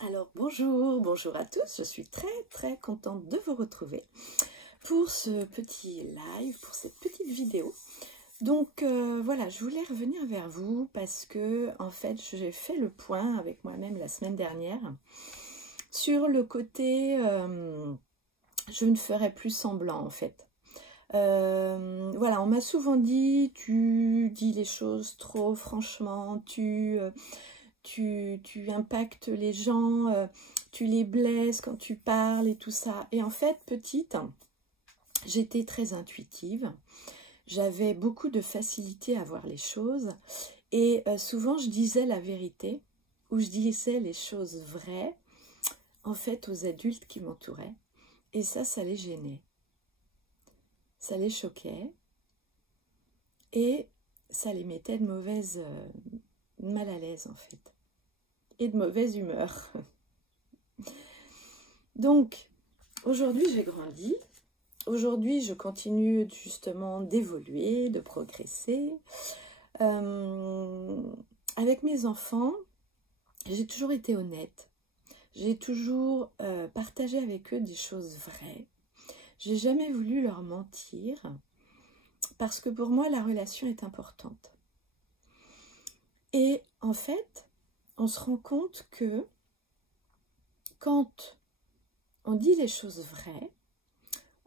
Alors bonjour à tous, je suis très contente de vous retrouver pour ce petit live, pour cette petite vidéo. Donc voilà, je voulais revenir vers vous parce que en fait j'ai fait le point avec moi-même la semaine dernière sur le côté je ne ferai plus semblant en fait. Voilà, on m'a souvent dit tu dis les choses trop franchement, tu impactes les gens, tu les blesses quand tu parles et tout ça. Et en fait, petite, j'étais très intuitive. J'avais beaucoup de facilité à voir les choses. Et souvent, je disais la vérité, ou je disais les choses vraies, en fait, aux adultes qui m'entouraient. Et ça les gênait. Ça les choquait. Et ça les mettait de mal à l'aise, en fait. Et de mauvaise humeur. Donc, aujourd'hui, j'ai grandi. Aujourd'hui, je continue justement d'évoluer, de progresser. Avec mes enfants, j'ai toujours été honnête. J'ai toujours partagé avec eux des choses vraies. J'ai jamais voulu leur mentir parce que pour moi, la relation est importante. Et en fait, on se rend compte que quand on dit les choses vraies,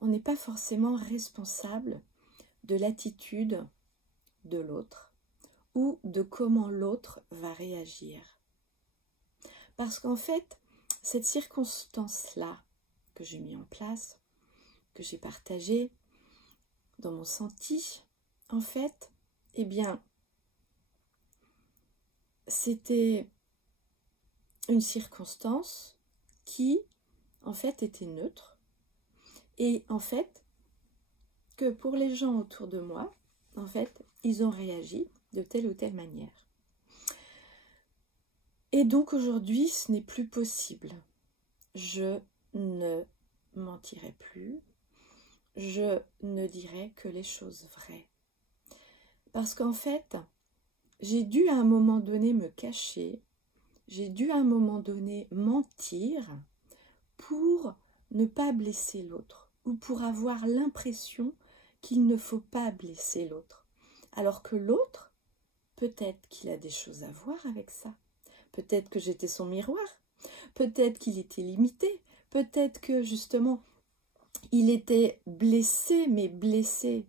on n'est pas forcément responsable de l'attitude de l'autre ou de comment l'autre va réagir. Parce qu'en fait, cette circonstance-là que j'ai mis en place, que j'ai partagée dans mon senti, en fait, eh bien, c'était une circonstance qui, en fait, était neutre. Et en fait, que pour les gens autour de moi, en fait, ils ont réagi de telle ou telle manière. Et donc aujourd'hui, ce n'est plus possible. Je ne mentirai plus. Je ne dirai que les choses vraies. Parce qu'en fait, j'ai dû à un moment donné me cacher. J'ai dû à un moment donné mentir pour ne pas blesser l'autre ou pour avoir l'impression qu'il ne faut pas blesser l'autre. Alors que l'autre, peut-être qu'il a des choses à voir avec ça. Peut-être que j'étais son miroir. Peut-être qu'il était limité. Peut-être que justement, il était blessé, mais blessé,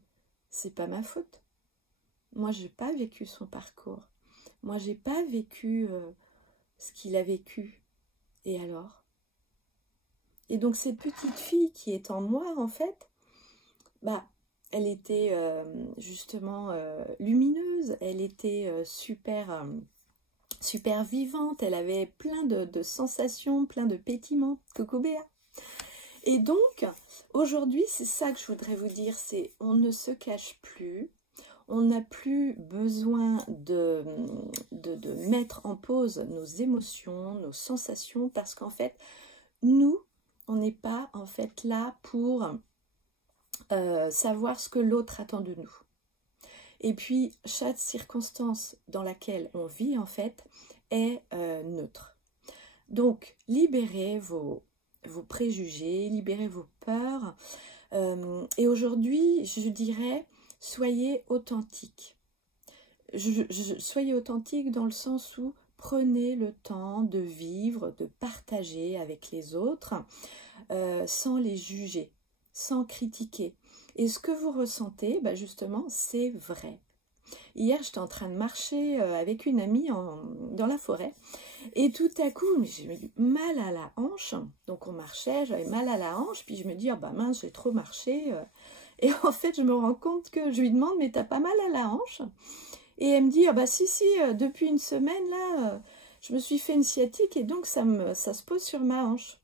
c'est pas ma faute. Moi, j'ai pas vécu son parcours. Moi, j'ai pas vécu ce qu'il a vécu. Et alors ? Et donc cette petite fille qui est en moi, en fait, bah, elle était justement lumineuse, elle était super vivante, elle avait plein de sensations, plein de pétillements. Coucou Béa. Et donc, aujourd'hui, c'est ça que je voudrais vous dire, c'est on ne se cache plus, on n'a plus besoin de mettre en pause nos émotions, nos sensations, parce qu'en fait, nous, on n'est pas en fait là pour savoir ce que l'autre attend de nous. Et puis, chaque circonstance dans laquelle on vit, en fait, est neutre. Donc, libérez vos préjugés, libérez vos peurs. Et aujourd'hui, je dirais, soyez authentique. Soyez authentique dans le sens où prenez le temps de vivre, de partager avec les autres sans les juger, sans critiquer. Et ce que vous ressentez, bah justement, c'est vrai. Hier, j'étais en train de marcher avec une amie dans la forêt et tout à coup, j'ai eu mal à la hanche. Donc on marchait, j'avais mal à la hanche, puis je me dis, oh, bah mince, j'ai trop marché. Et en fait, je me rends compte que je lui demande, mais t'as pas mal à la hanche? Et elle me dit, ah bah si, depuis une semaine, là, je me suis fait une sciatique et donc ça se pose sur ma hanche.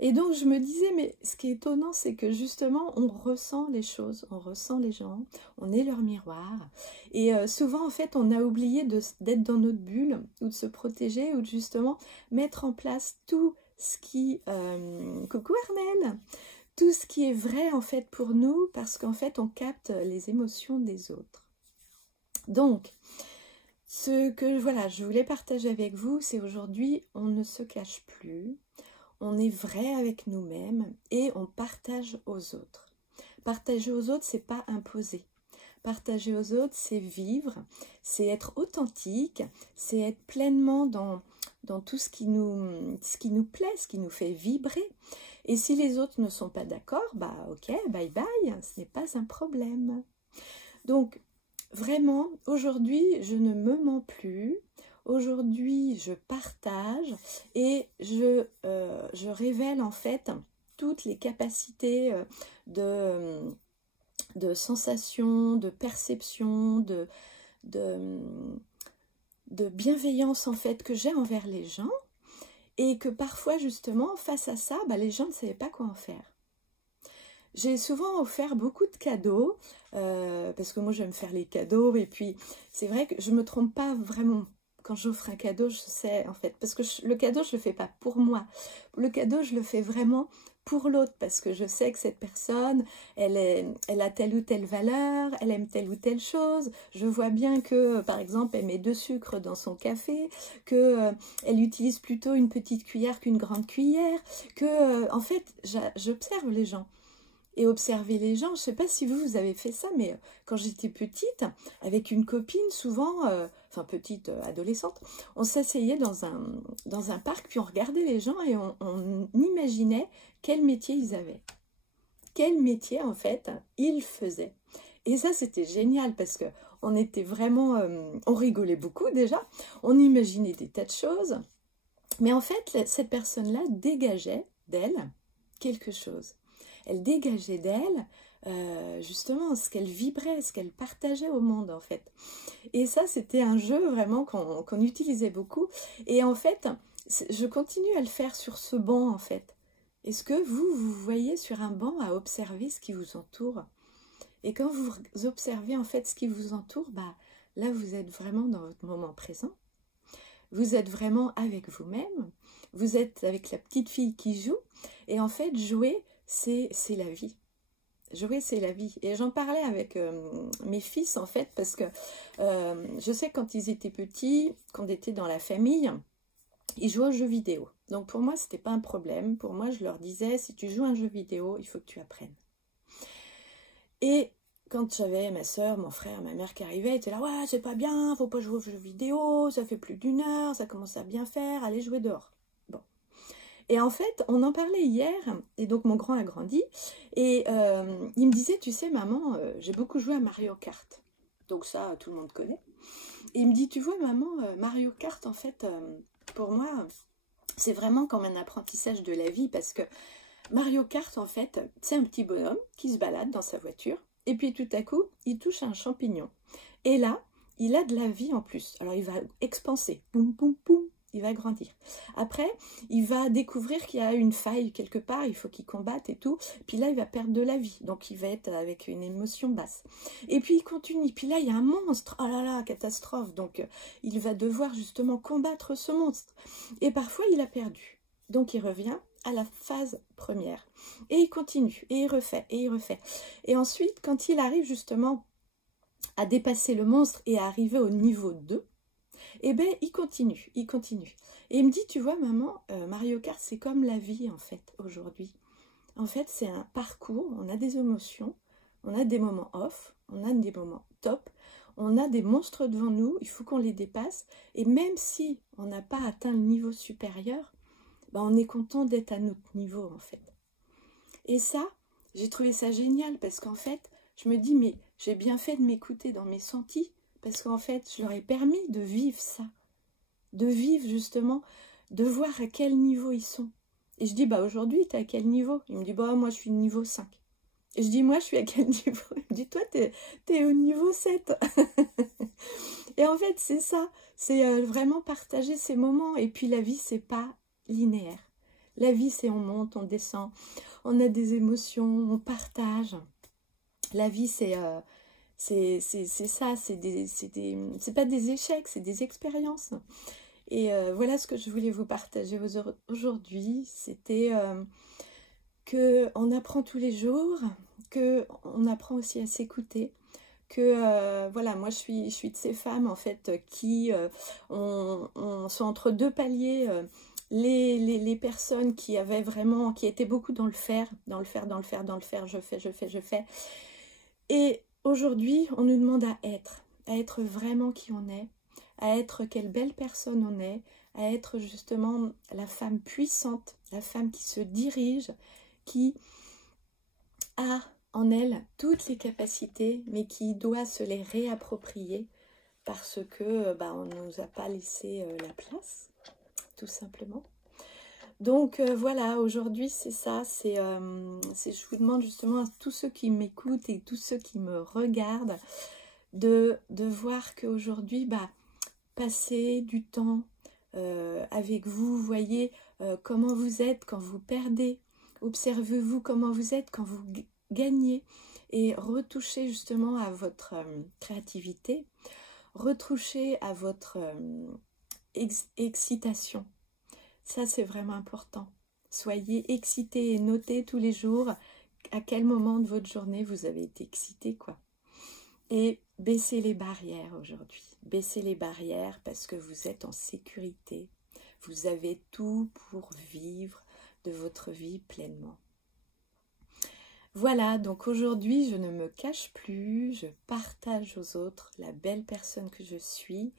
Et donc je me disais, mais ce qui est étonnant, c'est que justement, on ressent les choses, on ressent les gens, on est leur miroir. Et souvent, en fait, on a oublié d'être dans notre bulle, ou de se protéger, ou de justement mettre en place tout ce qui... coucou Armel! Tout ce qui est vrai, en fait, pour nous, parce qu'en fait, on capte les émotions des autres. Donc, Ce que voilà, je voulais partager avec vous, c'est aujourd'hui, on ne se cache plus, on est vrai avec nous-mêmes et on partage aux autres. Partager aux autres, c'est pas imposer. Partager aux autres, c'est vivre, c'est être authentique, c'est être pleinement dans tout ce qui nous plaît, ce qui nous fait vibrer. Et si les autres ne sont pas d'accord, bah ok, bye bye, ce n'est pas un problème. Donc, vraiment, aujourd'hui, je ne me mens plus. Aujourd'hui, je partage et je révèle en fait toutes les capacités de sensation, de perception, de bienveillance en fait que j'ai envers les gens et que parfois justement face à ça, bah, les gens ne savaient pas quoi en faire. J'ai souvent offert beaucoup de cadeaux parce que moi j'aime faire les cadeaux et puis c'est vrai que je ne me trompe pas vraiment. Quand j'offre un cadeau, je sais en fait, parce que le cadeau, je ne le fais pas pour moi. Le cadeau, je le fais vraiment pour l'autre, parce que je sais que cette personne, elle a telle ou telle valeur, elle aime telle ou telle chose. Je vois bien que, par exemple, elle met 2 sucres dans son café, qu'elle utilise plutôt une petite cuillère qu'une grande cuillère, que, en fait, j'observe les gens. Et observer les gens, je ne sais pas si vous avez fait ça, mais quand j'étais petite, avec une copine, souvent, enfin petite adolescente, on s'asseyait dans un parc, puis on regardait les gens et on imaginait quel métier ils avaient. Quel métier, en fait, ils faisaient. Et ça, c'était génial parce que on était vraiment, on rigolait beaucoup déjà, on imaginait des tas de choses, mais en fait, cette personne-là dégageait d'elle quelque chose. Elle dégageait d'elle justement ce qu'elle vibrait, ce qu'elle partageait au monde en fait. Et ça, c'était un jeu vraiment qu'on utilisait beaucoup. Et en fait, je continue à le faire sur ce banc en fait. Est-ce que vous voyez sur un banc à observer ce qui vous entoure? Et quand vous observez en fait ce qui vous entoure, bah, là vous êtes vraiment dans votre moment présent. Vous êtes vraiment avec vous-même. Vous êtes avec la petite fille qui joue. Et en fait, jouer, c'est la vie. Jouer, c'est la vie. Et j'en parlais avec mes fils, en fait, parce que je sais que quand ils étaient petits, quand on était dans la famille, ils jouaient aux jeux vidéo. Donc pour moi, c'était pas un problème. Pour moi, je leur disais, si tu joues à un jeu vidéo, il faut que tu apprennes. Et quand j'avais ma soeur, mon frère, ma mère qui arrivaient, étaient là, ouais, c'est pas bien, faut pas jouer aux jeux vidéo, ça fait plus d'1 heure, ça commence à bien faire, allez jouer dehors. Bon. Et en fait, on en parlait hier, et donc mon grand a grandi, et il me disait, tu sais maman, j'ai beaucoup joué à Mario Kart. Donc ça, tout le monde connaît. Et il me dit, tu vois maman, Mario Kart, en fait, pour moi, c'est vraiment comme un apprentissage de la vie, parce que Mario Kart, en fait, c'est un petit bonhomme qui se balade dans sa voiture, et puis tout à coup, il touche un champignon. Et là, il a de la vie en plus. Alors il va expanser, poum poum poum, il va grandir. Après, il va découvrir qu'il y a une faille quelque part, il faut qu'il combatte et tout. Puis là, il va perdre de la vie, donc il va être avec une émotion basse. Et puis il continue, puis là, il y a un monstre, oh là là, catastrophe. Donc il va devoir justement combattre ce monstre. Et parfois, il a perdu. Donc il revient à la phase première. Et il continue, et il refait, et il refait. Et ensuite, quand il arrive justement à dépasser le monstre et à arriver au niveau 2, eh bien, il continue, il continue. Et il me dit, tu vois, maman, Mario Kart, c'est comme la vie, en fait, aujourd'hui. En fait, c'est un parcours, on a des émotions, on a des moments off, on a des moments top, on a des monstres devant nous, il faut qu'on les dépasse. Et même si on n'a pas atteint le niveau supérieur, ben, on est content d'être à notre niveau, en fait. Et ça, j'ai trouvé ça génial, parce qu'en fait, je me dis, mais j'ai bien fait de m'écouter dans mes sentis, parce qu'en fait, je leur ai permis de vivre ça, de vivre justement, de voir à quel niveau ils sont. Et je dis, bah aujourd'hui, t'es à quel niveau? Il me dit, bah moi je suis niveau 5. Et je dis, moi je suis à quel niveau? Il me dit, toi t'es au niveau 7. Et en fait, c'est ça, c'est vraiment partager ces moments. Et puis la vie, c'est pas linéaire. La vie, c'est on monte, on descend, on a des émotions, on partage. La vie, c'est ça, c'est pas des échecs, c'est des expériences. Et voilà ce que je voulais vous partager aujourd'hui, c'était qu'on apprend tous les jours, qu'on apprend aussi à s'écouter, que voilà, moi je suis de ces femmes en fait qui sont entre deux paliers. Les personnes qui avaient vraiment, qui étaient beaucoup dans le faire, dans le faire, dans le faire, dans le faire, je fais, je fais, je fais. Et aujourd'hui, on nous demande à être vraiment qui on est, à être quelle belle personne on est, à être justement la femme puissante, la femme qui se dirige, qui a en elle toutes les capacités, mais qui doit se les réapproprier parce que on ne nous a pas laissé la place, tout simplement. Donc voilà, aujourd'hui c'est ça, je vous demande justement à tous ceux qui m'écoutent et tous ceux qui me regardent de voir qu'aujourd'hui, passer du temps avec vous, voyez comment vous êtes quand vous perdez, observez-vous comment vous êtes quand vous gagnez et retouchez justement à votre créativité, retouchez à votre excitation. Ça, c'est vraiment important. Soyez excités et notez tous les jours à quel moment de votre journée vous avez été excité, quoi. Et baissez les barrières aujourd'hui. Baissez les barrières parce que vous êtes en sécurité. Vous avez tout pour vivre de votre vie pleinement. Voilà, donc aujourd'hui, je ne me cache plus. Je partage aux autres la belle personne que je suis.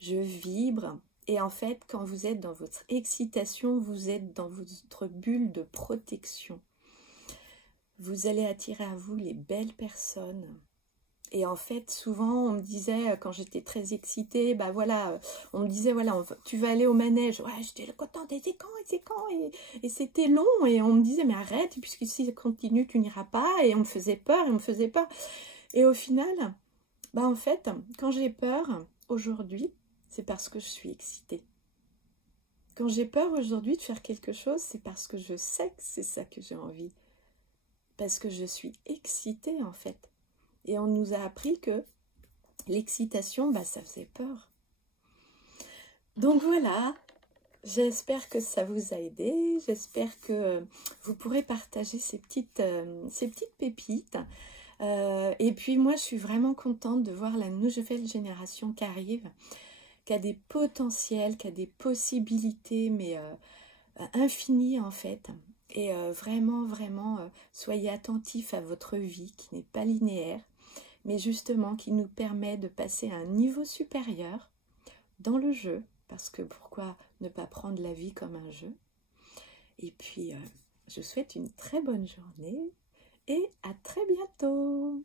Je vibre. Et en fait, quand vous êtes dans votre excitation, vous êtes dans votre bulle de protection. Vous allez attirer à vous les belles personnes. Et en fait, souvent, on me disait, quand j'étais très excitée, on me disait, voilà, tu vas aller au manège. Ouais, j'étais contente, et c'est quand et c'était long. Et on me disait, mais arrête, puisque si ça continue, tu n'iras pas. Et on me faisait peur, et on me faisait peur. Et au final, en fait, quand j'ai peur, aujourd'hui, c'est parce que je suis excitée. Quand j'ai peur aujourd'hui de faire quelque chose, c'est parce que je sais que c'est ça que j'ai envie. Parce que je suis excitée, en fait. Et on nous a appris que l'excitation, ça faisait peur. Donc voilà, j'espère que ça vous a aidé. J'espère que vous pourrez partager ces petites pépites. Et puis moi, je suis vraiment contente de voir la nouvelle génération qui arrive, qui a des potentiels, qui a des possibilités, mais infinies en fait. Et vraiment, soyez attentifs à votre vie qui n'est pas linéaire, mais justement qui nous permet de passer à un niveau supérieur dans le jeu, parce que pourquoi ne pas prendre la vie comme un jeu? Et puis, je vous souhaite une très bonne journée et à très bientôt!